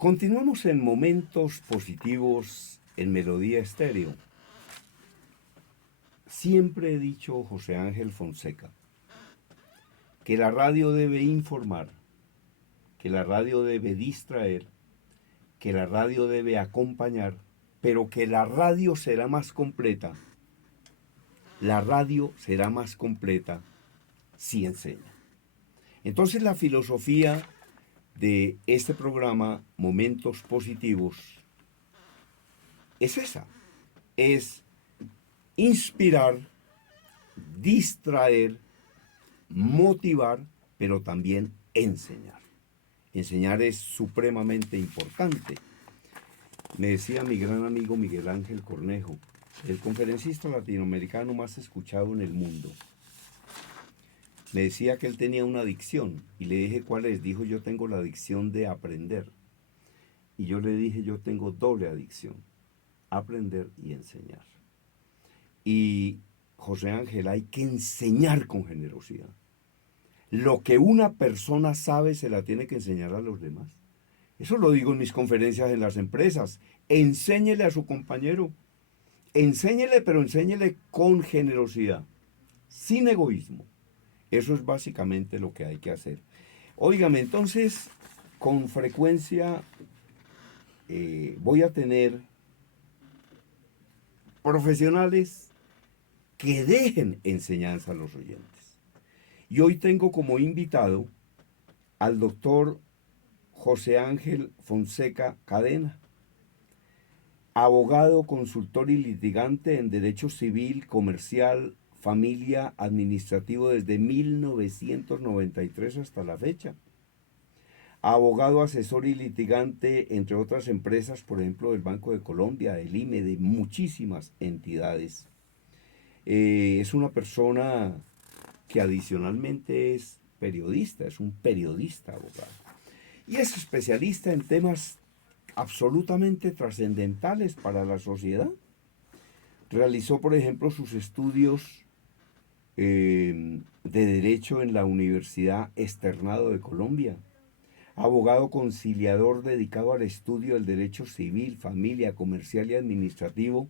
Continuamos en momentos positivos en Melodía Estéreo. Siempre he dicho, José Ángel Fonseca, que la radio debe informar, que la radio debe distraer, que la radio debe acompañar, pero que la radio será más completa. La radio será más completa si enseña. Entonces la filosofía de este programa, Momentos Positivos, es esa. Es inspirar, distraer, motivar, pero también enseñar. Enseñar es supremamente importante. Me decía mi gran amigo Miguel Ángel Cornejo, el conferencista latinoamericano más escuchado en el mundo. Me decía que él tenía una adicción y le dije cuál es. Dijo, yo tengo la adicción de aprender. Y yo le dije, yo tengo doble adicción, aprender y enseñar. Y José Ángel, hay que enseñar con generosidad. Lo que una persona sabe se la tiene que enseñar a los demás. Eso lo digo en mis conferencias en las empresas. Enséñele a su compañero. Enséñele, pero enséñele con generosidad, sin egoísmo. Eso es básicamente lo que hay que hacer. Óigame, entonces, con frecuencia voy a tener profesionales que dejen enseñanza a los oyentes. Y hoy tengo como invitado al doctor José Ángel Fonseca Cadena, abogado, consultor y litigante en Derecho Civil, Comercial, Familia, Administrativo desde 1993 hasta la fecha. Abogado, asesor y litigante, entre otras empresas, por ejemplo, del Banco de Colombia, del IME, de muchísimas entidades. Es una persona que adicionalmente es periodista, es un periodista abogado. Y es especialista en temas absolutamente trascendentales para la sociedad. Realizó, por ejemplo, sus estudios de Derecho en la Universidad Externado de Colombia. Abogado conciliador dedicado al estudio del derecho civil, familia, comercial y administrativo,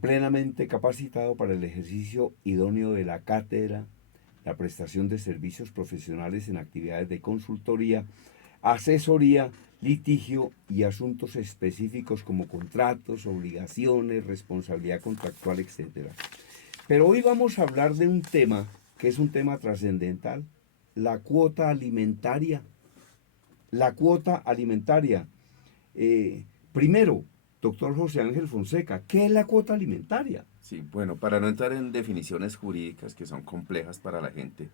plenamente capacitado para el ejercicio idóneo de la cátedra, la prestación de servicios profesionales en actividades de consultoría, asesoría, litigio y asuntos específicos como contratos, obligaciones, responsabilidad contractual, etc. Pero hoy vamos a hablar de un tema que es un tema trascendental, la cuota alimentaria. La cuota alimentaria. Primero, doctor José Ángel Fonseca, ¿qué es la cuota alimentaria? Sí, bueno, para no entrar en definiciones jurídicas que son complejas para la gente,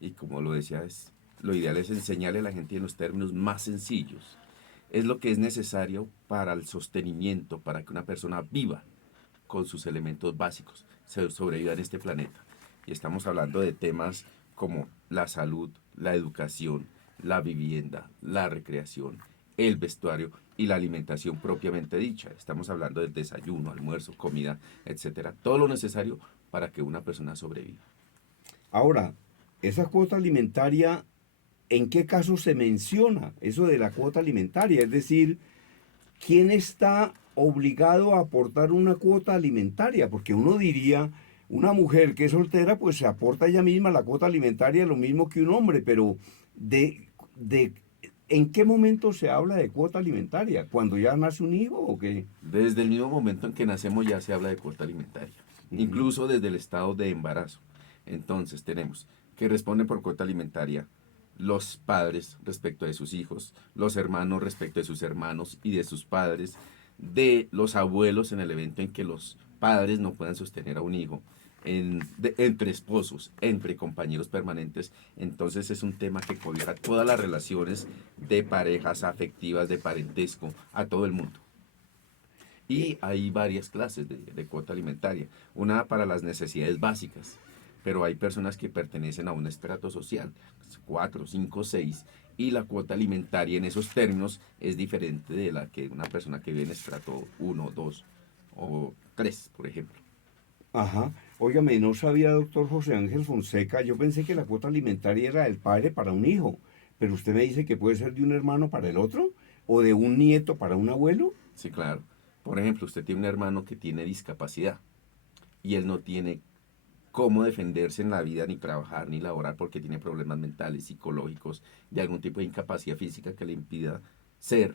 y como lo decía, lo ideal es enseñarle a la gente en los términos más sencillos. Es lo que es necesario para el sostenimiento, para que una persona viva con sus elementos básicos, se sobreviva en este planeta. Y estamos hablando de temas como la salud, la educación, la vivienda, la recreación, el vestuario y la alimentación propiamente dicha. Estamos hablando del desayuno, almuerzo, comida, etcétera. Todo lo necesario para que una persona sobreviva. Ahora, esa cuota alimentaria, ¿en qué caso se menciona eso de la cuota alimentaria? Es decir, ¿quién está obligado a aportar una cuota alimentaria? Porque uno diría, una mujer que es soltera, pues se aporta ella misma la cuota alimentaria, lo mismo que un hombre, pero de ¿en qué momento se habla de cuota alimentaria? ¿Cuando ya nace un hijo o qué? Desde el mismo momento en que nacemos ya se habla de cuota alimentaria, Ujú. incluso desde el estado de embarazo. Entonces tenemos que responden por cuota alimentaria los padres respecto de sus hijos, los hermanos respecto de sus hermanos y de sus padres, de los abuelos en el evento en que los padres no puedan sostener a un hijo, entre esposos, entre compañeros permanentes. Entonces es un tema que cobija todas las relaciones de parejas afectivas, de parentesco, a todo el mundo. Eh, Y hay varias clases de cuota alimentaria. Una para las necesidades básicas, pero hay personas que pertenecen a un estrato social, 4, 5, 6, y la cuota alimentaria en esos términos es diferente de la que una persona que vive en estrato 1, 2 o 3, por ejemplo. Ajá. Óigame, no sabía, doctor José Ángel Fonseca, yo pensé que la cuota alimentaria era del padre para un hijo, pero usted me dice que puede ser de un hermano para el otro, o de un nieto para un abuelo? Sí, claro. Por ejemplo, usted tiene un hermano que tiene discapacidad y él no tiene cómo defenderse en la vida, ni trabajar, ni laborar, porque tiene problemas mentales, psicológicos, de algún tipo de incapacidad física que le impida ser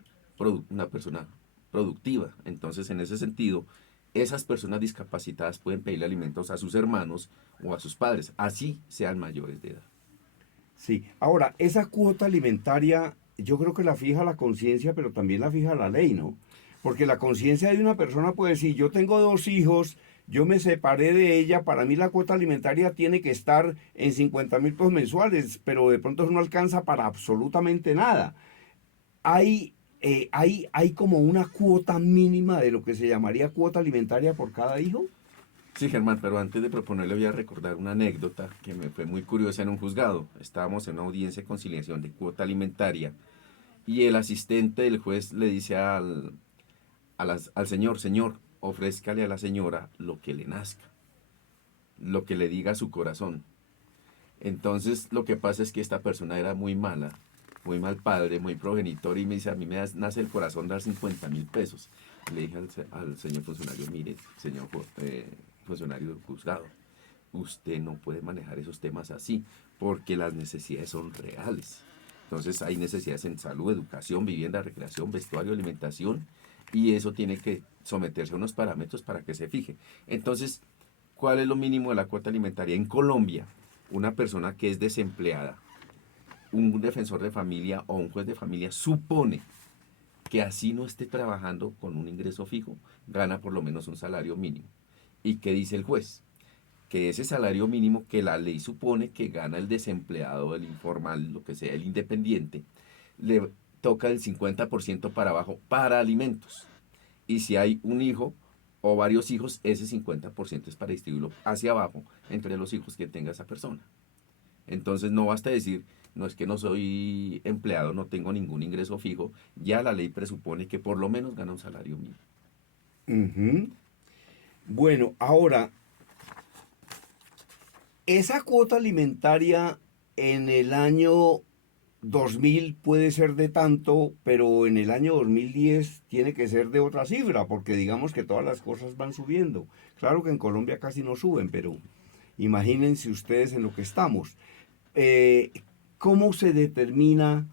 una persona productiva. Entonces, en ese sentido, esas personas discapacitadas pueden pedirle alimentos a sus hermanos o a sus padres, así sean mayores de edad. Sí. Ahora, esa cuota alimentaria, yo creo que la fija la conciencia, pero también la fija la ley, ¿no? Porque la conciencia de una persona puede decir, yo tengo 2 hijos, yo me separé de ella, para mí la cuota alimentaria tiene que estar en 50.000 pesos mensuales, pero de pronto eso no alcanza para absolutamente nada. Hay como una cuota mínima de lo que se llamaría cuota alimentaria por cada hijo. Sí, Germán, pero antes de proponerle voy a recordar una anécdota que me fue muy curiosa en un juzgado. Estábamos en una audiencia de conciliación de cuota alimentaria y el asistente del juez le dice al señor, señor, ofrézcale a la señora lo que le nazca, lo que le diga su corazón. Entonces lo que pasa es que esta persona era muy mala, muy mal padre, muy progenitor y me dice, a mí nace el corazón dar 50.000 pesos. Le dije al señor funcionario, mire, señor funcionario del juzgado, usted no puede manejar esos temas así, porque las necesidades son reales. Entonces hay necesidades en salud, educación, vivienda, recreación, vestuario, alimentación, y eso tiene que someterse a unos parámetros para que se fije. Entonces, ¿cuál es lo mínimo de la cuota alimentaria? En Colombia, una persona que es desempleada, un defensor de familia o un juez de familia supone que así no esté trabajando con un ingreso fijo, gana por lo menos un salario mínimo. ¿Y qué dice el juez? Que ese salario mínimo que la ley supone que gana el desempleado, el informal, lo que sea, el independiente, le toca el 50% para abajo para alimentos. Y si hay un hijo o varios hijos, ese 50% es para distribuirlo hacia abajo entre los hijos que tenga esa persona. Entonces no basta decir, no es que no soy empleado, no tengo ningún ingreso fijo, ya la ley presupone que por lo menos gana un salario mínimo. Ujú. Bueno, ahora, esa cuota alimentaria en el año 2000 puede ser de tanto, pero en el año 2010 tiene que ser de otra cifra, porque digamos que todas las cosas van subiendo. Claro que en Colombia casi no suben, pero imagínense ustedes en lo que estamos. Eh, ¿Cómo se determina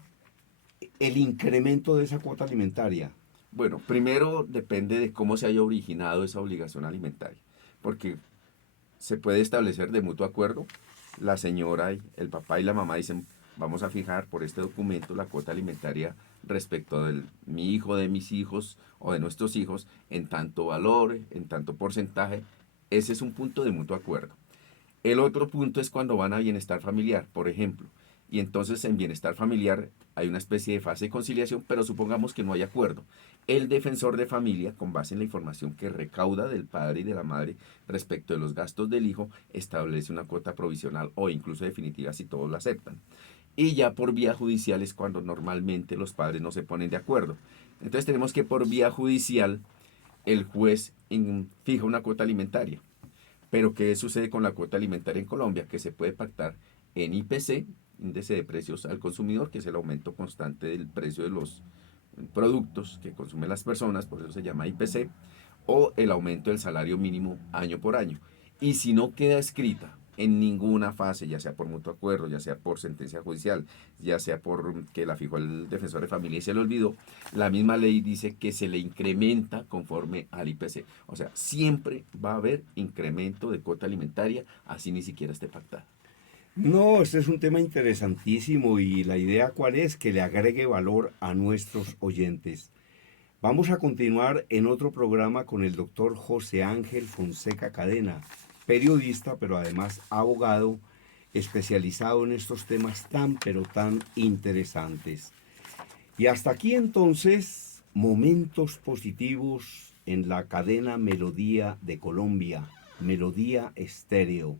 el incremento de esa cuota alimentaria? Bueno, primero depende de cómo se haya originado esa obligación alimentaria, porque se puede establecer de mutuo acuerdo. La señora, el papá y la mamá dicen, vamos a fijar por este documento la cuota alimentaria respecto de mi hijo, de mis hijos o de nuestros hijos, en tanto valor, en tanto porcentaje. Ese es un punto de mutuo acuerdo. El otro punto es cuando van a bienestar familiar, por ejemplo. Y entonces en bienestar familiar hay una especie de fase de conciliación, pero supongamos que no hay acuerdo. El defensor de familia, con base en la información que recauda del padre y de la madre respecto de los gastos del hijo, establece una cuota provisional o incluso definitiva si todos la aceptan. Y ya por vía judicial es cuando normalmente los padres no se ponen de acuerdo. Entonces tenemos que por vía judicial el juez fija una cuota alimentaria. Pero ¿qué sucede con la cuota alimentaria en Colombia? Que se puede pactar en IPC, índice de precios al consumidor, que es el aumento constante del precio de los productos que consumen las personas, por eso se llama IPC, o el aumento del salario mínimo año por año. Y si no queda escrita en ninguna fase, ya sea por mutuo acuerdo, ya sea por sentencia judicial, ya sea por que la fijó el defensor de familia y se le olvidó, la misma ley dice que se le incrementa conforme al IPC. O sea, siempre va a haber incremento de cuota alimentaria, así ni siquiera esté pactada. No, este es un tema interesantísimo y la idea cuál es que le agregue valor a nuestros oyentes. Vamos a continuar en otro programa con el doctor José Ángel Fonseca Cadena, periodista, pero además abogado, especializado en estos temas tan, pero tan interesantes. Y hasta aquí entonces, momentos positivos en la cadena Melodía de Colombia, Melodía Estéreo.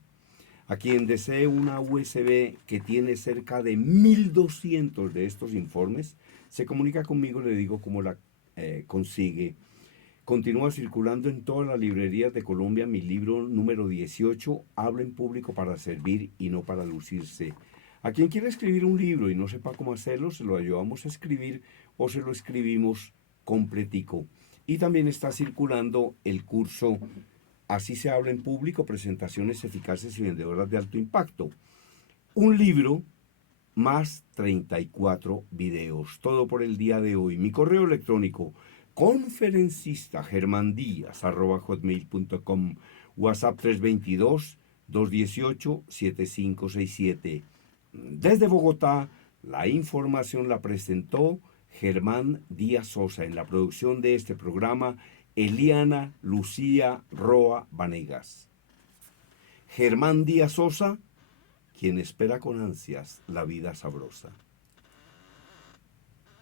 A quien desee una USB que tiene cerca de 1200 de estos informes, se comunica conmigo, le digo cómo la consigue. Continúa circulando en todas las librerías de Colombia mi libro número 18, Habla en público para servir y no para lucirse. A quien quiera escribir un libro y no sepa cómo hacerlo, se lo ayudamos a escribir o se lo escribimos completico. Y también está circulando el curso Así se habla en público, presentaciones eficaces y vendedoras de alto impacto. Un libro más 34 videos. Todo por el día de hoy. Mi correo electrónico conferencistagermandías@hotmail.com, WhatsApp 322-218-7567. Desde Bogotá, la información la presentó Germán Díaz Sosa. En la producción de este programa, Eliana Lucía Roa Vanegas. Germán Díaz Sosa, quien espera con ansias la vida sabrosa.